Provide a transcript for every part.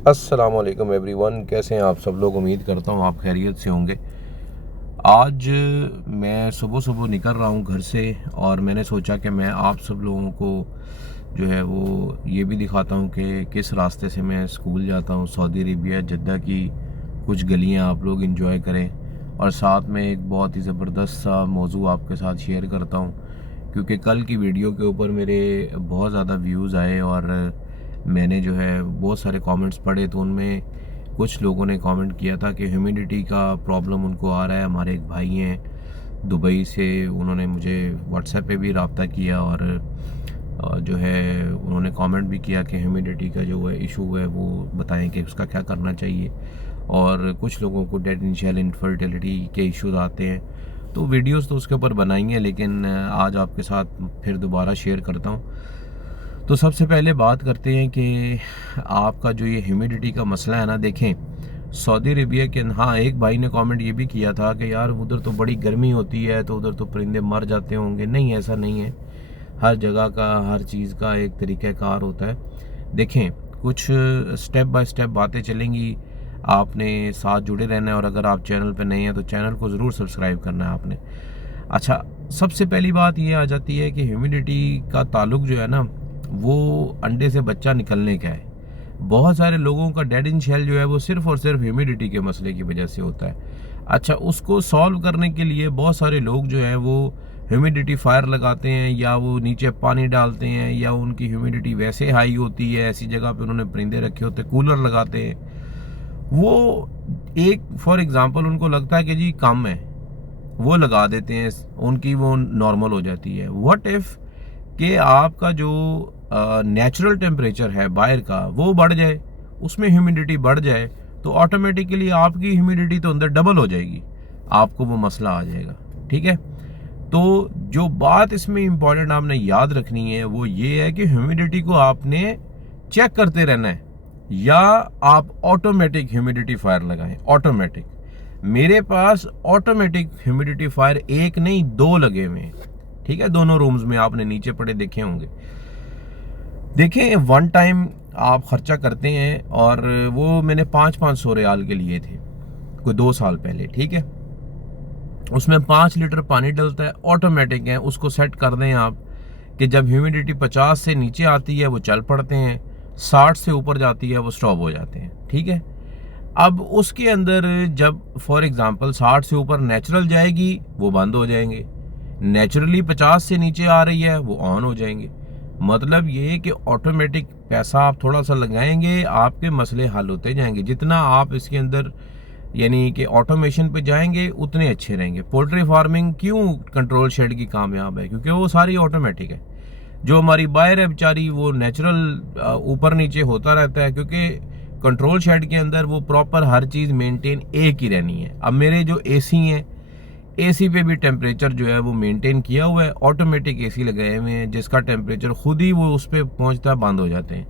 अस्सलाम वालेकुम एवरीवन, कैसे हैं आप सब लोग। उम्मीद करता हूँ आप खैरियत से होंगे। आज मैं सुबह सुबह निकल रहा हूँ घर से और मैंने सोचा कि मैं आप सब लोगों को जो है वो ये भी दिखाता हूँ कि किस रास्ते से मैं स्कूल जाता हूँ। सऊदी अरेबिया जद्दा की कुछ गलियाँ आप लोग इंजॉय करें और साथ में एक बहुत ही ज़बरदस्त सा मौजू आपके साथ शेयर करता हूँ, क्योंकि कल की वीडियो के ऊपर मेरे बहुत ज़्यादा व्यूज़ आए और मैंने जो है बहुत सारे कमेंट्स पढ़े, तो उनमें कुछ लोगों ने कमेंट किया था कि ह्यूमिडिटी का प्रॉब्लम उनको आ रहा है। हमारे एक भाई हैं दुबई से, उन्होंने मुझे व्हाट्सएप पे भी रब्ता किया और जो है उन्होंने कमेंट भी किया कि ह्यूमिडिटी का जो है इशू है वो बताएं कि उसका क्या करना चाहिए। और कुछ लोगों को डेड इनिशियल इनफर्टिलिटी के इश्यूज आते हैं, तो वीडियोस तो उसके ऊपर बनाएंगे, लेकिन आज आपके साथ फिर दोबारा शेयर करता हूँ। तो सबसे पहले बात करते हैं कि आपका जो ये ह्यूमिडिटी का मसला है ना, देखें सऊदी अरेबिया के, हाँ एक भाई ने कमेंट ये भी किया था कि यार उधर तो बड़ी गर्मी होती है तो उधर तो परिंदे मर जाते होंगे। नहीं, ऐसा नहीं है। हर जगह का हर चीज़ का एक तरीक़ाकार होता है। देखें, कुछ स्टेप बाय स्टेप बातें चलेंगी, आपने साथ जुड़े रहना है। और अगर आप चैनल पर नए हैं तो चैनल को ज़रूर सब्सक्राइब करना है आपने। अच्छा, सबसे पहली बात ये आ जाती है कि ह्यूमिडिटी का ताल्लुक जो है ना, वो अंडे से बच्चा निकलने का है। बहुत सारे लोगों का डेड इन शेल जो है वो सिर्फ और सिर्फ ह्यूमिडिटी के मसले की वजह से होता है। अच्छा, उसको सॉल्व करने के लिए बहुत सारे लोग जो हैं वो ह्यूमिडिटी फायर लगाते हैं, या वो नीचे पानी डालते हैं, या उनकी ह्यूमिडिटी वैसे हाई होती है, ऐसी जगह पे उन्होंने परिंदे रखे होते, कूलर लगाते हैं। वो एक फॉर एग्जांपल उनको लगता है कि जी कम है, वो लगा देते हैं, उनकी वो नॉर्मल हो जाती है। व्हाट इफ़ कि आपका जो नेचुरल टेम्परेचर है बाहर का वो बढ़ जाए, उसमें ह्यूमिडिटी बढ़ जाए, तो ऑटोमेटिकली आपकी ह्यूमिडिटी तो अंदर डबल हो जाएगी, आपको वो मसला आ जाएगा। ठीक है, तो जो बात इसमें इम्पॉर्टेंट आपने याद रखनी है वो ये है कि ह्यूमिडिटी को आपने चेक करते रहना है, या आप ऑटोमेटिक ह्यूमिडिटी फायर लगाएं। ऑटोमेटिक, मेरे पास ऑटोमेटिक ह्यूमिडिटी फायर एक नहीं दो लगे हुए हैं। ठीक है, दोनों रूम्स में आपने नीचे पड़े देखे होंगे। देखें, वन टाइम आप खर्चा करते हैं, और वो मैंने 500 रियाल के लिए थे कोई 2 साल पहले। ठीक है, उसमें 5 लीटर पानी डलता है, ऑटोमेटिक है। उसको सेट कर दें आप कि जब ह्यूमिडिटी 50 से नीचे आती है वो चल पड़ते हैं, 60 से ऊपर जाती है वो स्टॉप हो जाते हैं। ठीक है, अब उसके अंदर जब फॉर एग्जांपल 60 से ऊपर नेचुरल जाएगी वो बंद हो जाएंगे, नेचुरली 50 से नीचे आ रही है वो ऑन हो जाएंगे। मतलब ये कि ऑटोमेटिक पैसा आप थोड़ा सा लगाएंगे, आपके मसले हल होते जाएंगे। जितना आप इसके अंदर यानी कि ऑटोमेशन पे जाएंगे उतने अच्छे रहेंगे। पोल्ट्री फार्मिंग क्यों कंट्रोल शेड की कामयाब है, क्योंकि वो सारी ऑटोमेटिक है। जो हमारी बायर है बेचारी, वो नेचुरल ऊपर नीचे होता रहता है, क्योंकि कंट्रोल शेड के अंदर वो प्रॉपर हर चीज़ मेंटेन एक ही रहनी है। अब मेरे जो एसी हैं, एसी पे भी टेम्परेचर जो है वो मेंटेन किया हुआ है, ऑटोमेटिक एसी लगाए हुए हैं, जिसका टेम्परेचर खुद ही वो उस पर पहुँचता है, बंद हो जाते हैं।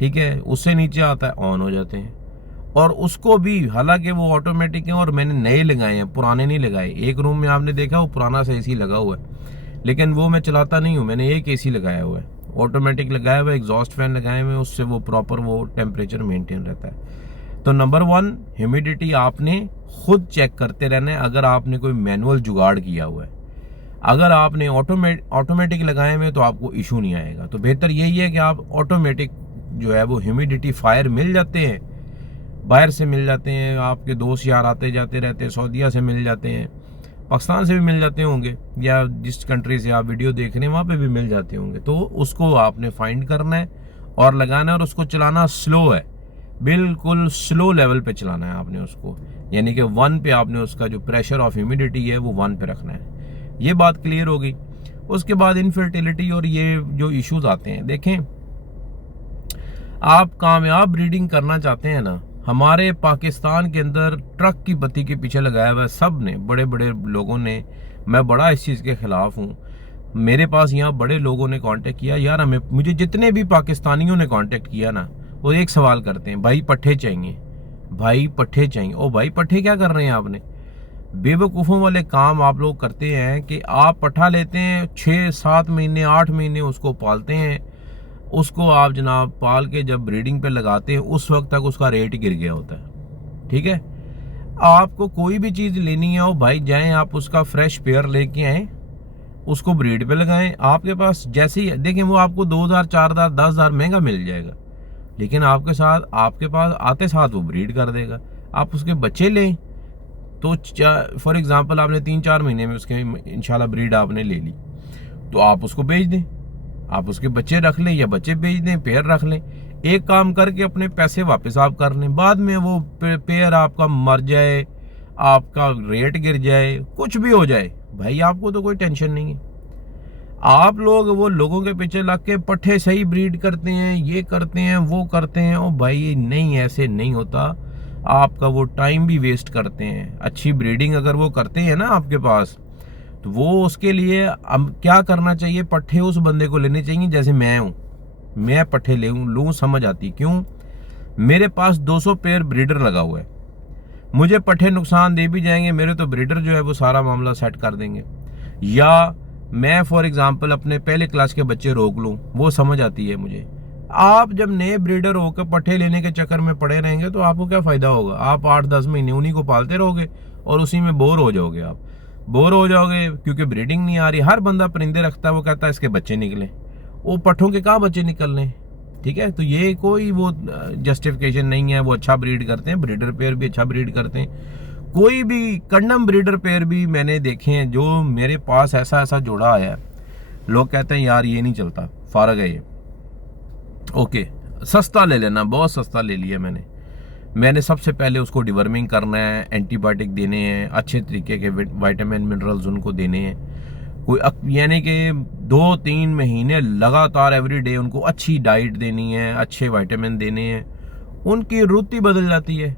ठीक है, उससे नीचे आता है ऑन हो जाते हैं। और उसको भी, हालांकि वो ऑटोमेटिक है और मैंने नए लगाए हैं, पुराने नहीं लगाए। एक रूम में आपने देखा वो पुराना सा एसी लगा हुआ है, लेकिन वो मैं चलाता नहीं हूँ। मैंने एक एसी लगाया हुआ है, ऑटोमेटिक लगाया हुआ है, एग्जॉस्ट फैन लगाए हुए हैं, उससे वो प्रॉपर वो टेम्परेचर मेंटेन रहता है। तो नंबर 1, ह्यूमिडिटी आपने खुद चेक करते रहना है। अगर आपने कोई मैनुअल जुगाड़ किया हुआ है, अगर आपने ऑटोमेटिक लगाए हुए तो आपको इशू नहीं आएगा। तो बेहतर यही है कि आप ऑटोमेटिक जो है वो ह्यूमिडिटी फायर मिल जाते हैं, बाहर से मिल जाते हैं, आपके दोस्त यार आते जाते रहते हैं, सऊदीया से मिल जाते हैं, पाकिस्तान से भी मिल जाते होंगे, या जिस कंट्री से आप वीडियो देख रहे हैं वहाँ पे भी मिल जाते होंगे। तो उसको आपने फाइंड करना है और लगाना है, और उसको चलाना स्लो है, बिल्कुल स्लो लेवल पे चलाना है आपने उसको, यानी कि 1 पे आपने उसका जो प्रेशर ऑफ ह्यूमिडिटी है वो 1 पे रखना है। ये बात क्लियर हो गई। उसके बाद इनफर्टिलिटी और ये जो इश्यूज आते हैं, देखें आप कामयाब ब्रीडिंग करना चाहते हैं ना, हमारे पाकिस्तान के अंदर ट्रक की बत्ती के पीछे लगाया हुआ है सब ने, बड़े बड़े लोगों ने। मैं बड़ा इस चीज़ के ख़िलाफ़ हूँ। मेरे पास यहाँ बड़े लोगों ने कांटेक्ट किया यार, मुझे जितने भी पाकिस्तानियों ने कांटेक्ट किया ना, वो एक सवाल करते हैं, भाई पट्ठे चाहिए, भाई पट्ठे चाहिए। ओ भाई, पट्ठे क्या कर रहे हैं आपने? बेवकूफ़ों वाले काम आप लोग करते हैं कि आप पट्ठा लेते हैं, 6-7 महीने 8 महीने उसको पालते हैं, उसको आप जनाब पाल के जब ब्रीडिंग पे लगाते हैं उस वक्त तक उसका रेट गिर गया होता है। ठीक है, आपको कोई भी चीज़ लेनी है, ओ भाई जाएं आप उसका फ्रेश पेयर लेके आएँ, उसको ब्रीड पे लगाएं। आपके पास जैसे ही देखें वो आपको 2000 4000 10,000 महंगा मिल जाएगा, लेकिन आपके पास आते साथ वो ब्रीड कर देगा। आप उसके बच्चे लें तो फॉर एग्जांपल आपने 3-4 महीने में उसके इंशाल्लाह ब्रीड आपने ले ली, तो आप उसको बेच दें, आप उसके बच्चे रख लें या बच्चे बेच दें, पेयर रख लें। एक काम करके अपने पैसे वापस आप कर लें। बाद में वो पेयर आपका मर जाए, आपका रेट गिर जाए, कुछ भी हो जाए, भाई आपको तो कोई टेंशन नहीं है। आप लोग वो लोगों के पीछे लग के पट्ठे सही ब्रीड करते हैं, ये करते हैं, वो करते हैं। ओ भाई नहीं, ऐसे नहीं होता। आपका वो टाइम भी वेस्ट करते हैं। अच्छी ब्रीडिंग अगर वो करते हैं ना आपके पास, तो वो उसके लिए अब क्या करना चाहिए, पट्ठे उस बंदे को लेने चाहिए जैसे मैं हूँ। मैं पट्ठे लूँ, समझ आती क्यों। मेरे पास 200 पेयर ब्रीडर लगा हुआ है, मुझे पट्ठे नुकसान दे भी जाएंगे, मेरे तो ब्रीडर जो है वो सारा मामला सेट कर देंगे। या मैं फॉर एग्जांपल अपने पहले क्लास के बच्चे रोक लूँ, वो समझ आती है मुझे। आप जब नए ब्रीडर होकर पट्ठे लेने के चक्कर में पड़े रहेंगे तो आपको क्या फ़ायदा होगा। आप 8-10 महीने उन्हीं को पालते रहोगे और उसी में बोर हो जाओगे। आप बोर हो जाओगे क्योंकि ब्रीडिंग नहीं आ रही। हर बंदा परिंदे रखता है, वो कहता है इसके बच्चे निकले, वो पट्ठों के कहाँ बच्चे निकल रहे हैं। ठीक है, तो ये कोई वो जस्टिफिकेशन नहीं है। वो अच्छा ब्रीड करते हैं, ब्रीडर पेयर भी अच्छा ब्रीड करते हैं। कोई भी कंडम ब्रीडर पेयर भी मैंने देखे हैं जो मेरे पास ऐसा जोड़ा आया है, लोग कहते हैं यार ये नहीं चलता, फारग है ये, ओके सस्ता ले लेना। बहुत सस्ता ले लिया मैंने सबसे पहले उसको डिवर्मिंग करना है, एंटीबायोटिक देने हैं, अच्छे तरीके के विटामिन मिनरल्स उनको देने हैं। कोई यानी कि 2-3 महीने लगातार एवरीडे उनको अच्छी डाइट देनी है, अच्छे विटामिन देने हैं। उनकी रुचि बदल जाती है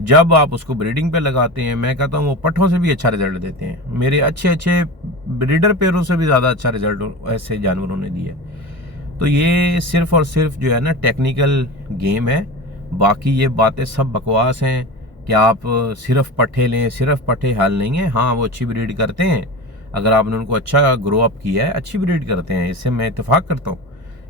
जब आप उसको ब्रीडिंग पे लगाते हैं। मैं कहता हूँ वो पट्ठों से भी अच्छा रिजल्ट देते हैं। मेरे अच्छे ब्रीडर पेयरों से भी ज़्यादा अच्छा रिजल्ट ऐसे जानवरों ने दिया। तो ये सिर्फ और सिर्फ जो है ना टेक्निकल गेम है, बाकी ये बातें सब बकवास हैं कि आप सिर्फ पट्ठे लें, सिर्फ पट्ठे हाल नहीं है। हाँ वो अच्छी ब्रीड करते हैं, अगर आपने उनको अच्छा ग्रो अप किया है, अच्छी ब्रीड करते हैं, इससे मैं इत्तेफाक करता हूँ।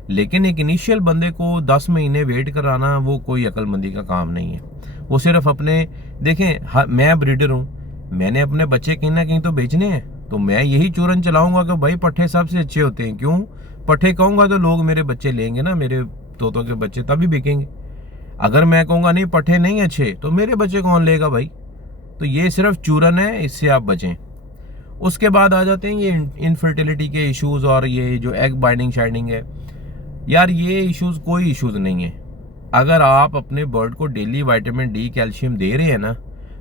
लेकिन एक इनिशियल बंदे को 10 महीने वेट कराना वो कोई अक्लमंदी का काम नहीं है। वो सिर्फ अपने देखें, मैं ब्रीडर हूँ, मैंने अपने बच्चे कहीं ना कहीं तो बेचने हैं, तो मैं यही चूरन चलाऊंगा कि भाई पट्ठे सबसे अच्छे होते हैं। क्यों पट्ठे कहूँगा तो लोग मेरे बच्चे लेंगे ना, मेरे तोतों के बच्चे तभी बिकेंगे। अगर मैं कहूँगा नहीं पट्ठे नहीं अच्छे, तो मेरे बच्चे कौन लेगा भाई। तो ये सिर्फ चूरन है, इससे आप बचें। उसके बाद आ जाते हैं ये इनफर्टिलिटी के इश्यूज और ये जो एग बाइंडिंग शाइडिंग है। यार ये इश्यूज कोई इश्यूज नहीं है। अगर आप अपने बर्ड को डेली विटामिन डी कैल्शियम दे रहे हैं ना,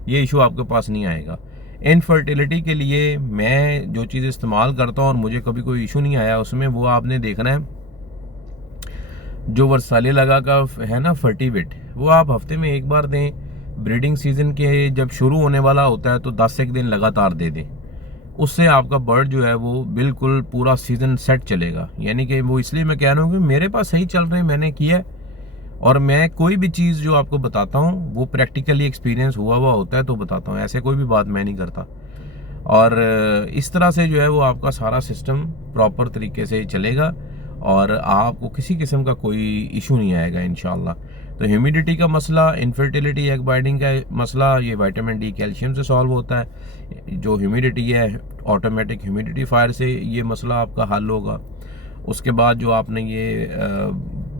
ये इशू आपके पास नहीं आएगा। इनफर्टिलिटी के लिए मैं जो चीज़ इस्तेमाल करता हूँ और मुझे कभी कोई इशू नहीं आया उसमें, वो आपने देखना है जो वर्साले लगा का है ना फर्टिवेट, वो आप हफ्ते में एक बार दें। ब्रीडिंग सीजन के जब शुरू होने वाला होता है तो 10 एक दिन लगातार दे दें। उससे आपका बर्ड जो है वो बिल्कुल पूरा सीजन सेट चलेगा। यानी कि वो इसलिए मैं कह रहा हूँ कि मेरे पास सही चल रहे हैं, मैंने किया है। और मैं कोई भी चीज़ जो आपको बताता हूँ वो प्रैक्टिकली एक्सपीरियंस हुआ होता है तो बताता हूँ, ऐसे कोई भी बात मैं नहीं करता। और इस तरह से जो है वो आपका सारा सिस्टम प्रॉपर तरीके से चलेगा और आपको किसी किस्म का कोई इशू नहीं आएगा इंशाल्लाह। तो ह्यूमिडिटी का मसला, इनफर्टिलिटी, एग बाइंडिंग का मसला, ये विटामिन डी कैल्शियम से सॉल्व होता है। जो ह्यूमिडिटी है, ऑटोमेटिक ह्यूमिडिफायर से ये मसला आपका हल होगा। उसके बाद जो आपने ये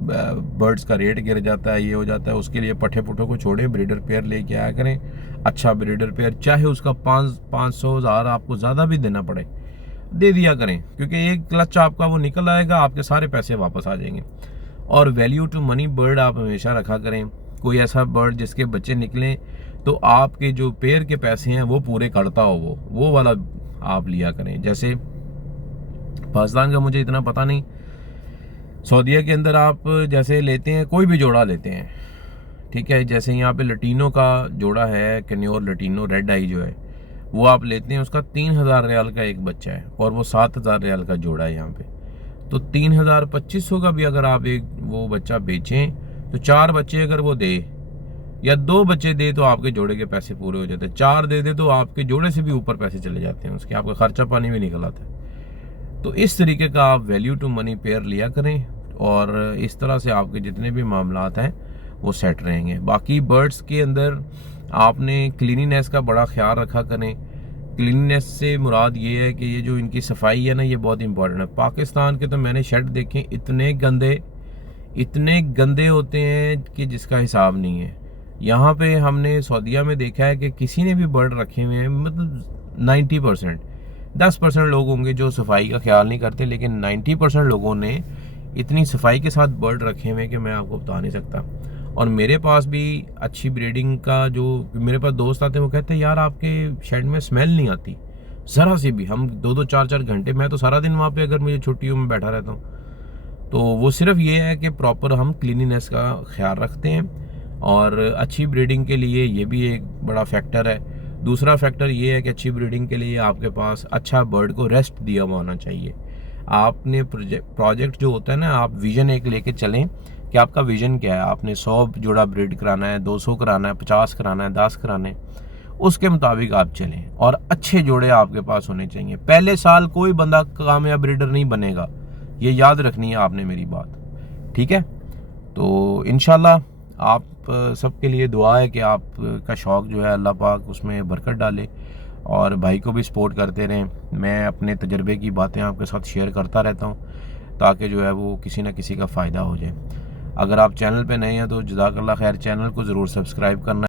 बर्ड्स का रेट गिर जाता है, ये हो जाता है, उसके लिए पट्ठे पुट्ठों को छोड़ें, ब्रीडर पेयर लेके आया करें। अच्छा ब्रीडर पेयर, चाहे उसका 500-1000 आपको ज़्यादा भी देना पड़े, दे दिया करें, क्योंकि एक क्लच आपका वो निकल आएगा, आपके सारे पैसे वापस आ जाएंगे। और वैल्यू टू मनी बर्ड आप हमेशा रखा करें। कोई ऐसा बर्ड जिसके बच्चे निकलें तो आपके जो पेयर के पैसे हैं वो पूरे करता हो, वो वाला आप लिया करें। जैसे पाकिस्तान का मुझे इतना पता नहीं, सऊदीया के अंदर आप जैसे लेते हैं, कोई भी जोड़ा लेते हैं, ठीक है, जैसे यहाँ पे लटीनो का जोड़ा है, कन्योर लटीनो रेड आई जो है, वो आप लेते हैं, उसका 3000 रियाल का एक बच्चा है और वो 7000 रियाल का जोड़ा है यहाँ पे। तो 3200 का भी अगर आप एक वो बच्चा बेचें तो 4 बच्चे अगर वो दे या 2 बच्चे दे तो आपके जोड़े के पैसे पूरे हो जाते हैं। 4 दे दे तो आपके जोड़े से भी ऊपर पैसे चले जाते हैं, उसके आपका खर्चा पानी भी निकल आता है। तो इस तरीके का आप वैल्यू टू मनी पेयर लिया करें और इस तरह से आपके जितने भी मामलात हैं वो सेट रहेंगे। बाकी बर्ड्स के अंदर आपने क्लीनिनेस का बड़ा ख्याल रखा करें। क्लीनिनेस से मुराद ये है कि ये जो इनकी सफाई है ना, ये बहुत इंपॉर्टेंट है। पाकिस्तान के तो मैंने शेड देखे, इतने गंदे होते हैं कि जिसका हिसाब नहीं है। यहाँ पे हमने सऊदीया में देखा है कि किसी ने भी बर्ड रखे हुए हैं, मतलब 90%, 10% लोग होंगे जो सफाई का ख्याल नहीं करते, लेकिन 90% लोगों ने इतनी सफाई के साथ बर्ड रखे हुए हैं कि मैं आपको बता नहीं सकता। और मेरे पास भी अच्छी ब्रीडिंग का, जो मेरे पास दोस्त आते हैं वो कहते हैं यार आपके शेड में स्मेल नहीं आती ज़रा सी भी। हम 2-2 4-4 घंटे, मैं तो सारा दिन वहाँ पे अगर मुझे छुट्टियों में बैठा रहता हूँ। तो वो सिर्फ ये है कि प्रॉपर हम क्लीनिनेस का ख्याल रखते हैं, और अच्छी ब्रीडिंग के लिए ये भी एक बड़ा फैक्टर है। दूसरा फैक्टर ये है कि अच्छी ब्रीडिंग के लिए आपके पास अच्छा बर्ड को रेस्ट दिया हुआ होना चाहिए। आपने प्रोजेक्ट जो होता है ना, आप विज़न एक लेके चलें कि आपका विज़न क्या है। आपने 100 जोड़ा ब्रीड कराना है, 200 कराना है, 50 कराना है, 10 कराने हैं, उसके मुताबिक आप चलें। और अच्छे जोड़े आपके पास होने चाहिए। पहले साल कोई बंदा कामयाब ब्रीडर नहीं बनेगा, ये याद रखनी है आपने मेरी बात, ठीक है। तो इंशाल्लाह आप सबके लिए दुआ है कि आप का शौक़ जो है अल्लाह पाक उसमें बरकत डाले, और भाई को भी सपोर्ट करते रहें। मैं अपने तजर्बे की बातें आपके साथ शेयर करता रहता हूँ, ताकि जो है वो किसी न किसी का फ़ायदा हो जाए। अगर आप चैनल पे नए हैं तो जज़ाकल्लाह खैर, चैनल को ज़रूर सब्सक्राइब करना।